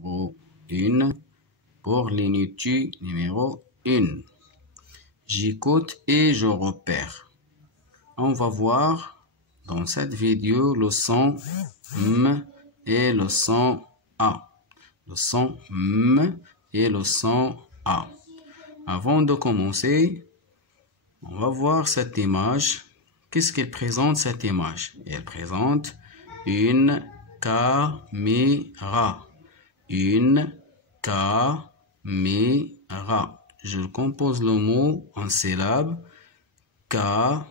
numéro 1 pour l'unité numéro 1. J'écoute et je repère. On va voir dans cette vidéo le son M et le son A. Le son M et le son A. Avant de commencer, on va voir cette image. Qu'est-ce qu'elle présente cette image? Elle présente une caméra. Une caméra. Je compose le mot en syllabes. Caméra.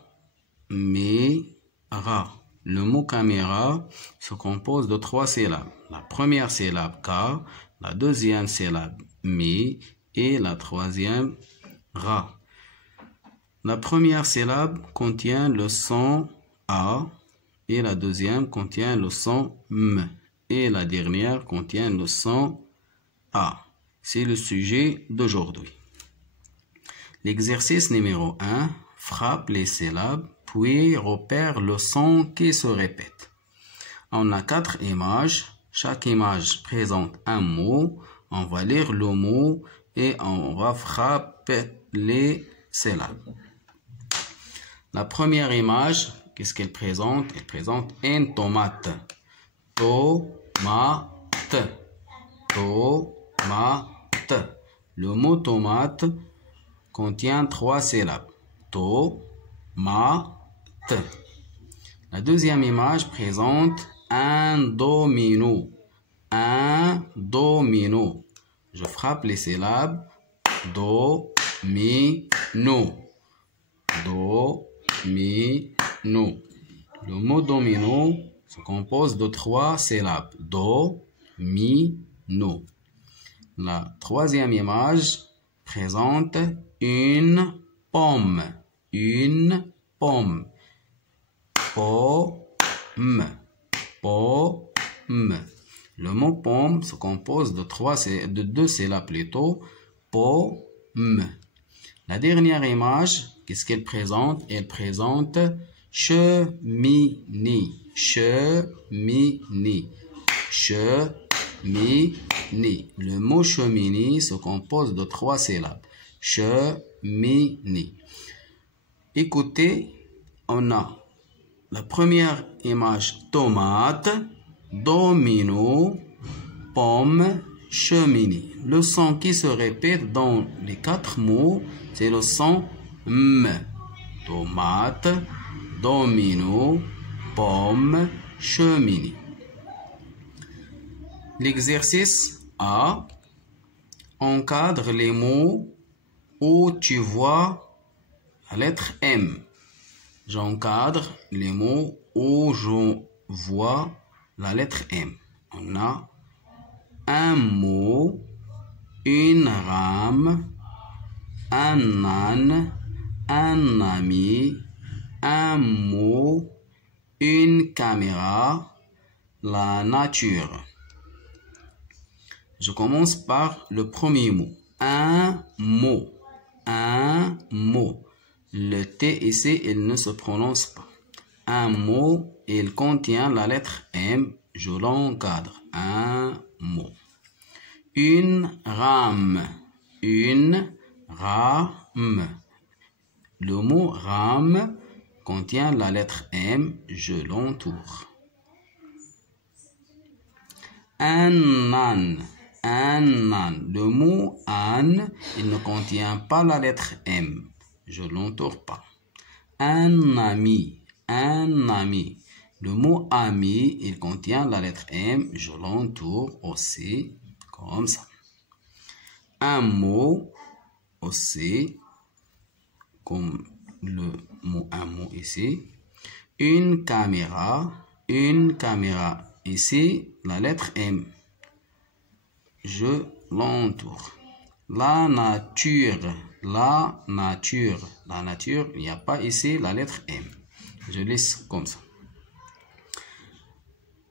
Le mot caméra se compose de 3 syllabes. La première syllabe K, la deuxième syllabe mi et la troisième ra. La première syllabe contient le son A et la deuxième contient le son M et la dernière contient le son A. C'est le sujet d'aujourd'hui. L'exercice numéro 1, frappe les syllabes puis repère le son qui se répète. On a 4 images. Chaque image présente un mot. On va lire le mot et on va frapper les syllabes. La première image, qu'est-ce qu'elle présente? Elle présente une tomate. Tomate. Tomate. Le mot tomate contient 3 syllabes. Tomate. La deuxième image présente un domino. Un domino. Je frappe les syllabes. Domino. Domino. Le mot domino se compose de 3 syllabes. Do, mi, no. La troisième image présente une pomme. Une pomme. Pomme. Pomme. Le mot pomme se compose de 2 syllabes plutôt. Pomme. La dernière image, qu'est-ce qu'elle présente? Elle présente cheminée. Cheminée. Cheminée. Le mot cheminée se compose de 3 syllabes. Cheminée. Écoutez, on a la première image tomate, domino, pomme, cheminée. Le son qui se répète dans les 4 mots, c'est le son M. Tomate, domino, pomme, cheminée. L'exercice A. Encadre les mots où tu vois la lettre M. J'encadre les mots où je vois la lettre M. On a un mot, une rame, un âne, un ami, un mot, une caméra, la nature. Je commence par le premier mot. Un mot. Un mot. Le T ici, il ne se prononce pas. Un mot, il contient la lettre M. Je l'encadre. Un mot. Une rame. Une rame. Le mot rame contient la lettre M. Je l'entoure. Un âne. Un âne. Le mot âne, il ne contient pas la lettre M. Je l'entoure pas. Un ami. Un ami. Le mot ami, il contient la lettre M. Je l'entoure aussi comme ça. Un mot aussi, comme le mot un mot ici. Une caméra. Une caméra. Ici, la lettre M. Je l'entoure. La nature. La nature. La nature, il n'y a pas ici la lettre M. Je laisse comme ça.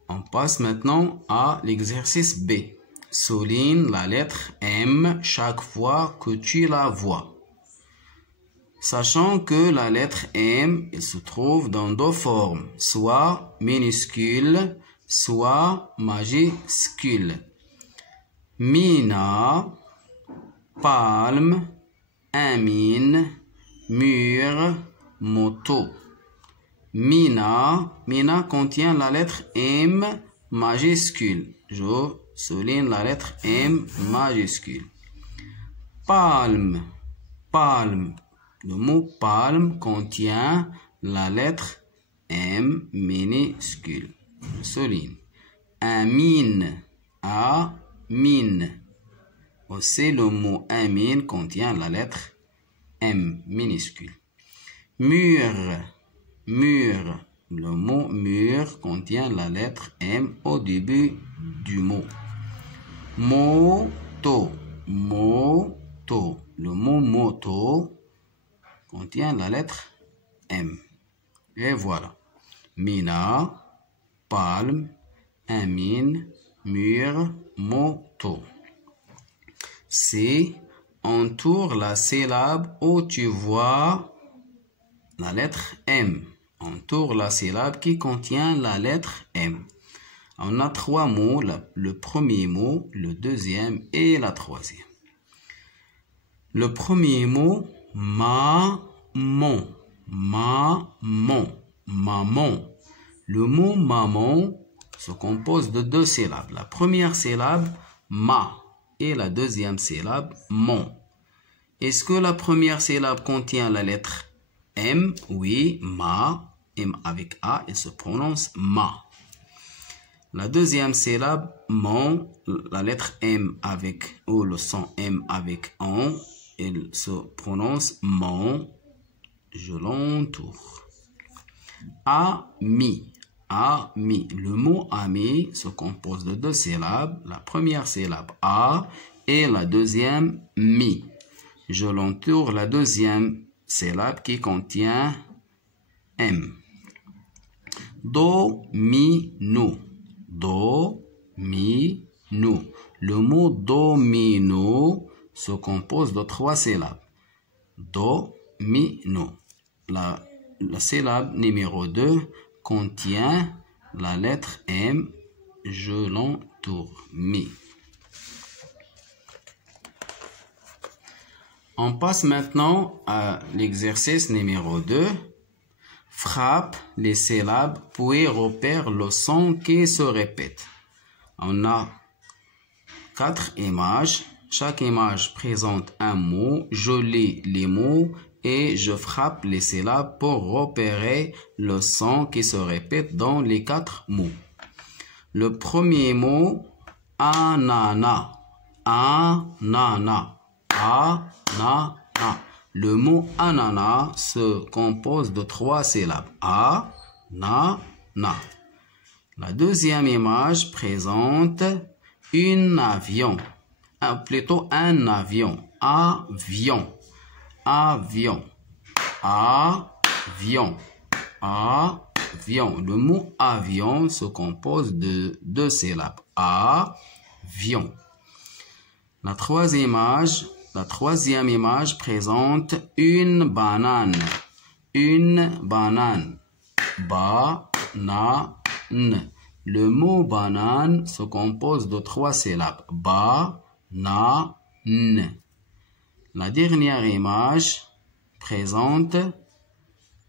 On passe maintenant à l'exercice B. Souligne la lettre M chaque fois que tu la vois. Sachant que la lettre M, elle se trouve dans 2 formes, soit minuscule, soit majuscule. mina, palme, amine, mur, moto. Mina contient la lettre M majuscule. Je souligne la lettre M majuscule. Palme, le mot palme contient la lettre M minuscule. Je souligne. Amine, aussi le mot amine contient la lettre M minuscule. Mur, le mot mur contient la lettre M au début du mot. Moto, le mot moto contient la lettre M. Et voilà. Mina, palme, amine, mur, moto. C. Entoure la syllabe où tu vois la lettre M. Entoure la syllabe qui contient la lettre M. On a trois mots, le premier mot, le deuxième et la troisième. Le premier mot, maman. Le mot maman se compose de deux syllabes. La première syllabe, ma, et la deuxième syllabe, mon. Est-ce que la première syllabe contient la lettre M? Oui, ma, M avec A, il se prononce ma. La deuxième syllabe, mon, la lettre M avec, ou le son M avec on, il se prononce mon. Je l'entoure. Ami. Le mot ami se compose de deux syllabes. La première syllabe A et la deuxième mi. Je l'entoure la deuxième syllabe qui contient M. Domino. Le mot domino se compose de trois syllabes. Domino. La syllabe numéro 2 contient la lettre M. Je l'entoure. Mi. On passe maintenant à l'exercice numéro 2. Frappe les syllabes puis repère le son qui se répète. On a 4 images. Chaque image présente un mot. Je lis les mots et je frappe les syllabes pour repérer le son qui se répète dans les 4 mots. Le premier mot, ananas. Le mot ananas se compose de 3 syllabes. Na. La deuxième image présente un avion. Avion. Le mot avion se compose de 2 syllabes. Avion. La troisième image présente une banane. Banane. Le mot banane se compose de 3 syllabes. Banane. La dernière image présente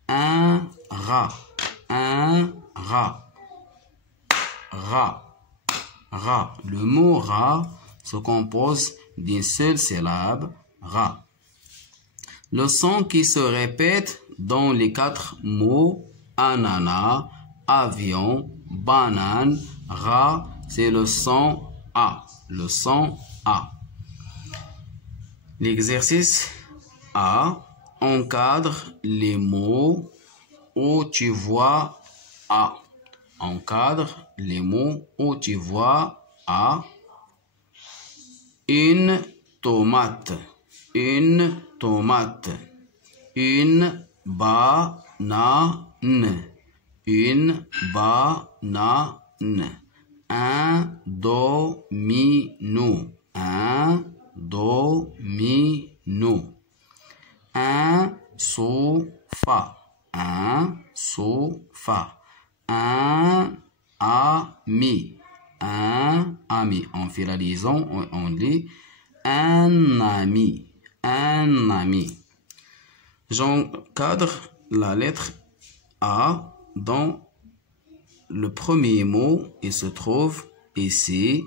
un rat. Le mot rat se compose d'une seule syllabe, rat. Le son qui se répète dans les 4 mots, ananas, avion, banane, rat, c'est le son A. L'exercice A, encadre les mots où tu vois A. Encadre les mots où tu vois A. Une tomate. Une banane. Un domino. Un sofa. Un ami. un ami. On fait la liaison, on lit un ami, un ami. J'encadre la lettre A dans le premier mot. Il se trouve ici.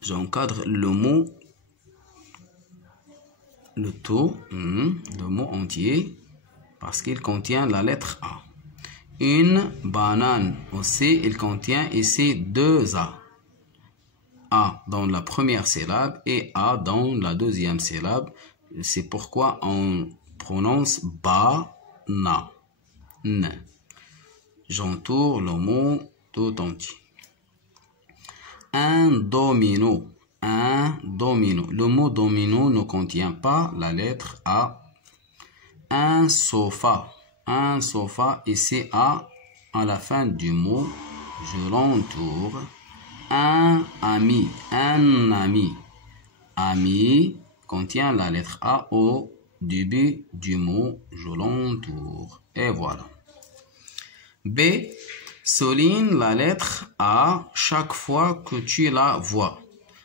J'encadre le mot, le mot entier, parce qu'il contient la lettre A. Une banane aussi, il contient ici deux A. A dans la première syllabe et A dans la deuxième syllabe. C'est pourquoi on prononce ba-na. J'entoure le mot tout entier. Un domino, un domino. Le mot domino ne contient pas la lettre A. Un sofa, ici A à la fin du mot. Je l'entoure. Un ami, ami contient la lettre A au début du mot. Je l'entoure. Et voilà. B. Souligne la lettre A chaque fois que tu la vois,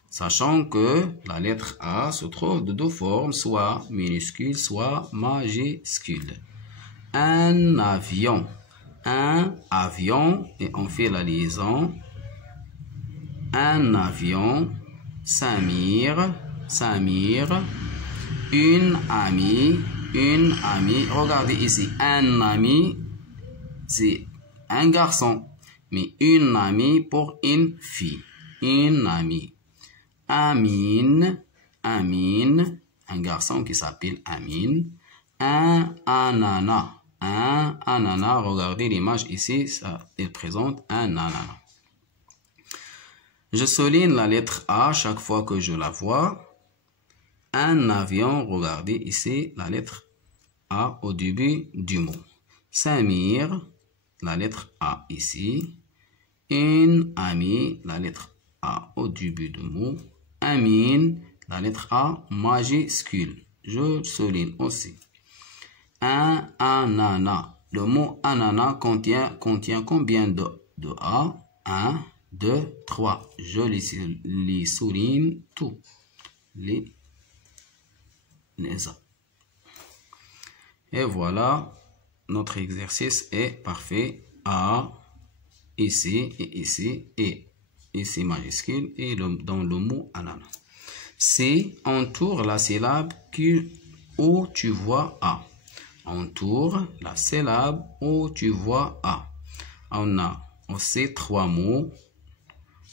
sachant que la lettre A se trouve de deux formes, soit minuscule, soit majuscule. Un avion, et on fait la liaison. Un avion, Samir, une amie. Regardez ici, un ami, c'est un garçon, mais une amie pour une fille. Une amie. Amine, un garçon qui s'appelle Amine. Un ananas, regardez l'image ici, ça, il présente un ananas. Je souligne la lettre A chaque fois que je la vois. Un avion, regardez ici la lettre A au début du mot. Samir, la lettre A ici. Une amie, la lettre A au début du mot. Amine, la lettre A majuscule. Je souligne aussi. Un ananas. Le mot ananas contient combien de A? 1, 2, 3. Je les souligne tous. Les A. Et voilà, notre exercice est parfait. A, ici, et ici, et ici majuscule, et dans le mot ananas. C, entoure la syllabe où tu vois A. Entoure la syllabe où tu vois A. On a aussi trois mots.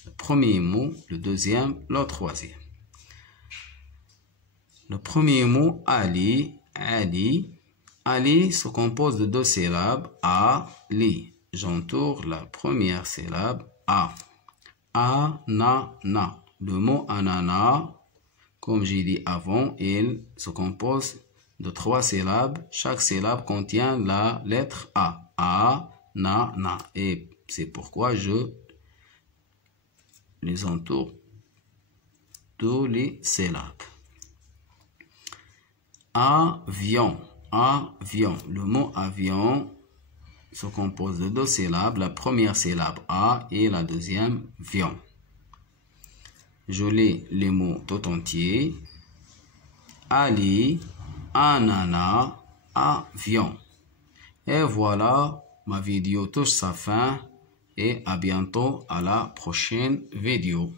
Le premier mot, le deuxième, le troisième. Le premier mot, Ali. Ali se compose de deux syllabes, Ali. J'entoure la première syllabe, A. Ananas. Le mot ananas, comme j'ai dit avant, il se compose de trois syllabes. Chaque syllabe contient la lettre A. Ananas. Et c'est pourquoi je les entoure tous les syllabes. Avion. Le mot avion se compose de deux syllabes. La première syllabe A et la deuxième vion. Je lis les mots tout entiers. Ali, ananas, avion. Et voilà, ma vidéo touche sa fin et à bientôt à la prochaine vidéo.